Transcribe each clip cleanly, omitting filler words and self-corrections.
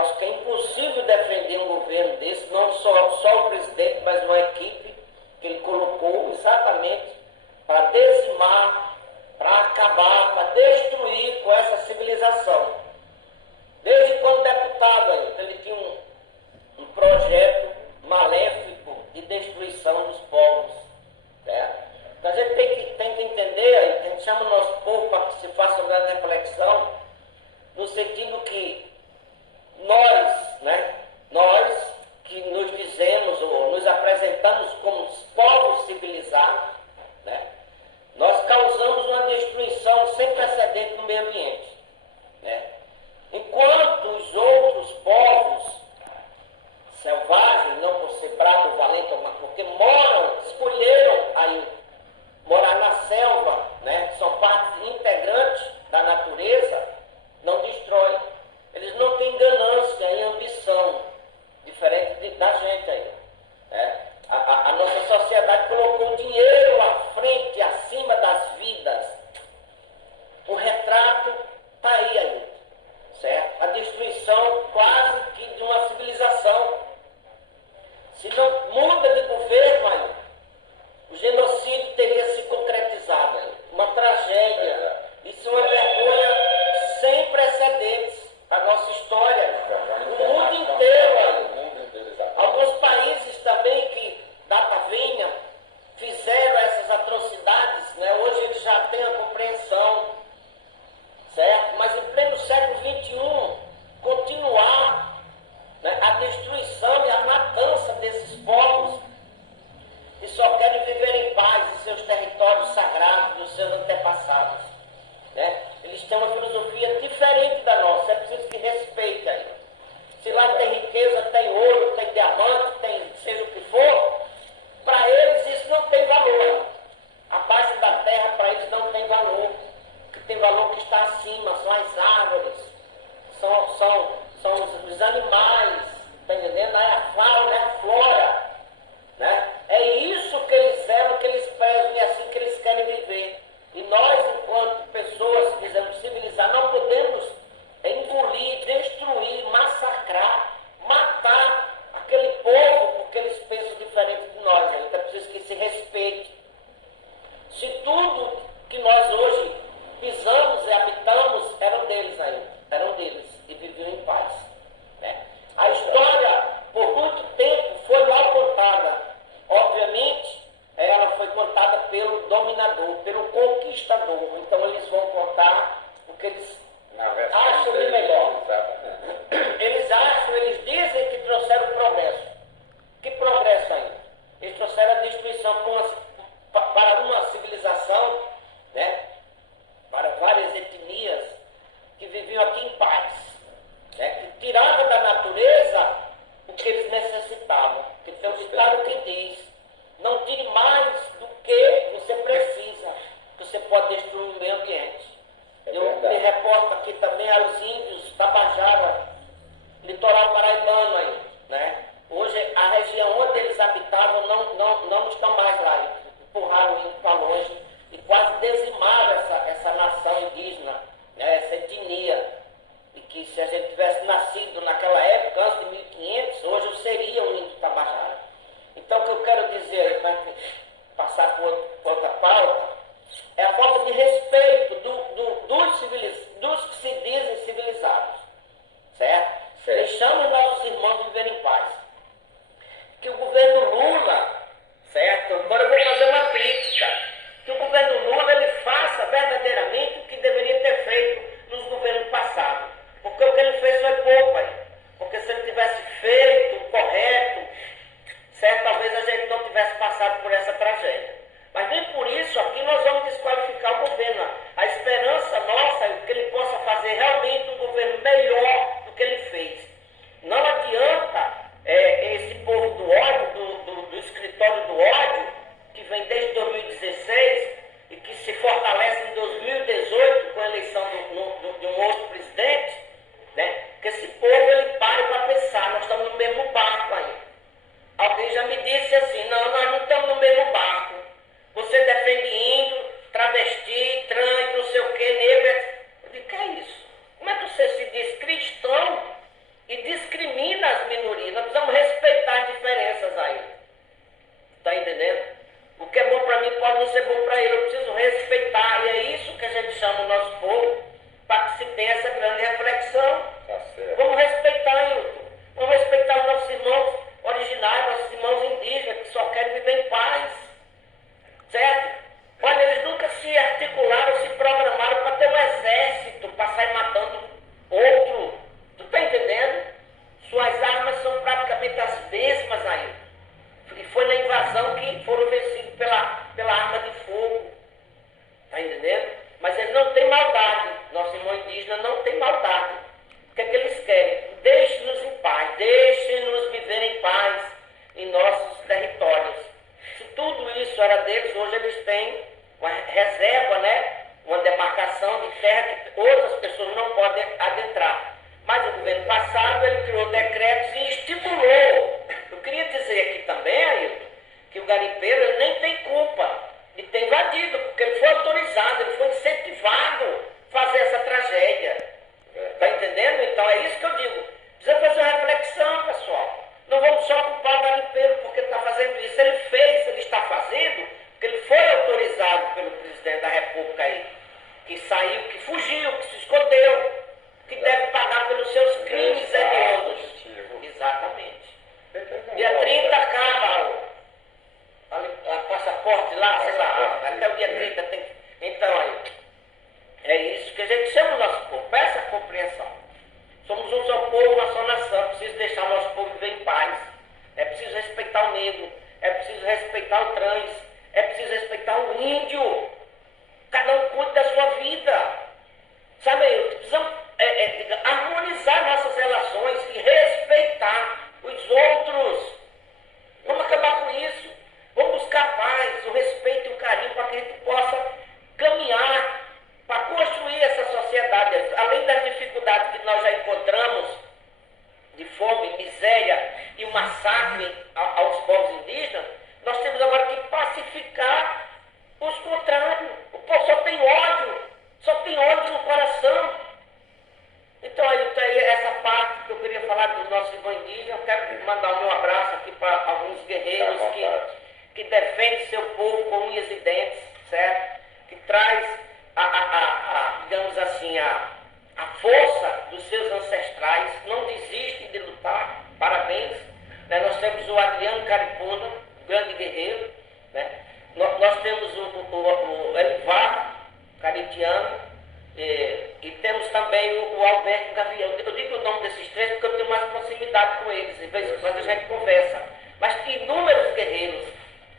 acho que é impossível defender um governo desse, não só o presidente, mas uma equipe que ele colocou exatamente para dizimar, para acabar, para destruir com essa civilização. Desde quando deputado, ele tinha um projeto maléfico de destruição dos povos. Certo? Então a gente tem que entender, a gente chama o nosso povo para que se faça uma grande reflexão, no sentido que nós que nos dizemos ou nos apresentamos como povos civilizados, né, nós causamos uma destruição sem precedente no meio ambiente. Né? Enquanto os outros povos selvagens, não por ser bravo, valente, mas porque escolheram aí morar na selva, né? São partes integrantes da natureza, não destrói. Eles não têm ganância e ambição, diferente da gente aí. Né? A nossa sociedade colocou o dinheiro à frente, acima das vidas. O retrato está aí, certo? A destruição quase que de uma civilização. Se não muda de governo aí, o genocídio teria se concretizado. Uma tragédia. Isso é uma vergonha sem precedentes para a nossa história. O mundo inteiro. Alguns países também que, data vinha, fizeram essas atrocidades, né? Hoje eles já têm a compreensão, certo? Mas em pleno século XXI, continuar, né, a destruição e a matança desses povos que só querem viver em paz em seus territórios sagrados dos seus antepassados. Né? Eles têm uma filosofia diferente da nossa, é preciso que respeite aí. Se lá tem riqueza, tem ouro, tem diamante, tem seja o que for, para eles isso não tem valor. Abaixo da terra, para eles não tem valor. O que tem valor que está acima, são as árvores, são os animais, está entendendo? É a fauna, é a flora. Né? É isso que eles zelam, que eles prezam, e é assim que eles querem viver. E nós, enquanto pessoas que dizemos civilizar, não podemos engolir, destruir, massacrar, matar aquele povo, porque eles pensam diferente de nós. Então é preciso que se respeite. Se tudo que nós hoje pisamos e habitamos eram deles ainda, eram deles, e viviam em paz. Né? minorias, nós precisamos respeitar as diferenças aí. Está entendendo? O que é bom para mim pode não ser bom para ele, eu preciso respeitar, e é isso que a gente chama o nosso povo, para que se tenha essa grande reflexão. Tá certo. Vamos respeitar, Hilton. Vamos respeitar os nossos irmãos originários, nossos irmãos indígenas, que só querem viver em paz. Certo? Olha, eles nunca se articularam, se programaram para ter um exército, para sair matando outro. Tu está entendendo? Suas armas são praticamente as mesmas aí. E foi na invasão que foram vencidos pela arma de fogo. Está entendendo? Mas eles não têm maldade. Nosso irmão indígena não tem maldade. O que é que eles querem? Deixem-nos em paz, deixem-nos viver em paz em nossos territórios. Se tudo isso era deles, hoje eles têm uma reserva, né? Uma demarcação de terra que outras pessoas não podem adentrar. Mas o governo passado, ele criou decretos e estimulou. Eu queria dizer aqui também, Ailton, que o garimpeiro ele nem tem culpa de ter invadido, porque ele foi autorizado, ele foi incentivado a fazer essa tragédia. Está entendendo? Então é isso que eu digo. Precisa fazer uma reflexão, pessoal. Não vamos só culpar o garimpeiro porque está fazendo isso. Ele fez, ele está fazendo, porque ele foi autorizado pelo presidente da República aí, que saiu, que fugiu, que se escondeu, que deve pagar pelos seus crimes hediondos. Exatamente. Dia 30 acaba a passaporte lá, sei lá, até o dia 30 tem que... Então aí, é isso que a gente chama o nosso povo, essa compreensão. Somos um só povo, uma só nação, é preciso deixar o nosso povo viver em paz. É preciso respeitar o negro, é preciso respeitar o trans, é preciso respeitar o índio. Cada um cuida da sua vida. Sabe, precisamos harmonizar nossas relações e respeitar os outros. Vamos acabar com isso. Vamos buscar a paz, o respeito e o carinho para que a gente possa caminhar para construir essa sociedade. Além das dificuldades que nós já encontramos de fome, miséria e o massacre aos povos indígenas, nós temos agora que pacificar os contrários. O povo só tem ódio no coração. Então aí essa parte que eu queria falar dos nossos irmãos indígenas, eu quero mandar um abraço aqui para alguns guerreiros que defendem seu povo com unhas e dentes, certo? Que traz digamos assim, a força dos seus ancestrais, não desistem de lutar, parabéns. Né? Nós temos o Adriano Caripuna, grande guerreiro, né? Nós temos o Elivar Caritiano, e temos também o Alberto Gavião. Eu digo o nome desses três porque eu tenho mais proximidade com eles, de vez em quando a gente conversa. Mas tem inúmeros guerreiros,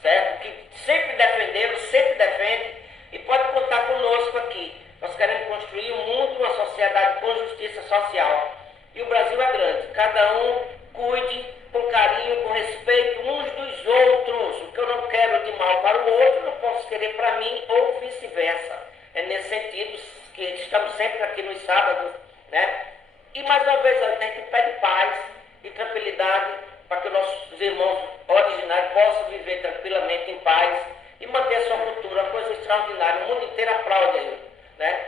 certo? Que sempre defenderam, sempre defendem, e pode contar conosco aqui. Nós queremos construir um mundo, uma sociedade com justiça social. E o Brasil é grande. Cada um cuide com carinho, com respeito uns dos outros. O que eu não quero de mal para o outro, não posso querer para mim ou vice-versa. É nesse sentido que estamos sempre aqui nos sábados, né? E mais uma vez, a gente pede paz e tranquilidade para que nossos irmãos originários possam viver tranquilamente em paz e manter a sua cultura, uma coisa extraordinária. O mundo inteiro aplaude aí, né?